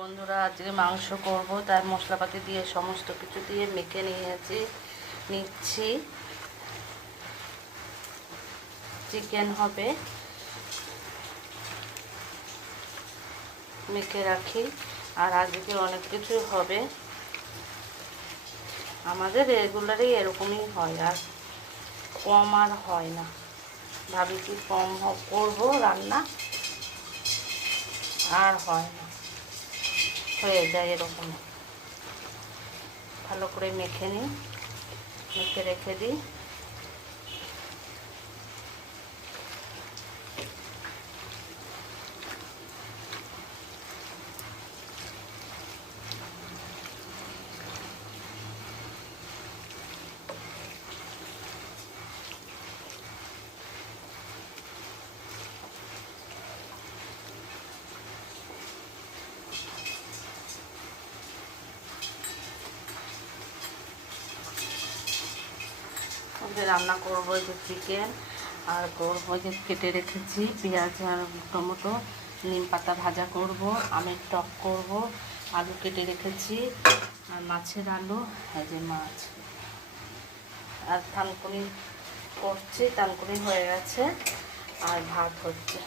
বন্ধুরা, আজকে মাংস করব, তার মশলাপাতি দিয়ে সমস্ত কিছু দিয়ে মেখে নিচ্ছি। চিকেন হবে, মেখে রাখি। আর আজকে অনেক কিছু হবে, আমাদের রেগুলারই এরকমই হয়, আর কম আর হয় না। ভাবি কি কম করবো রান্না, আর হয় না, হয়ে যায় এরকম। ভালো করে মেখে নিই, মেখে রেখে দিই। রান্না করবো যে চিকেন, আর করবো যে কেটে রেখেছি পেঁয়াজ আর টমেটো, নিম পাতা ভাজা করব, আমের টক করব, আলু কেটে রেখেছি, আর মাছের আলু, এই যে মাছ। আর থানকুনি করছি, থানকুনি হয়ে গেছে, আর ভাত হচ্ছে।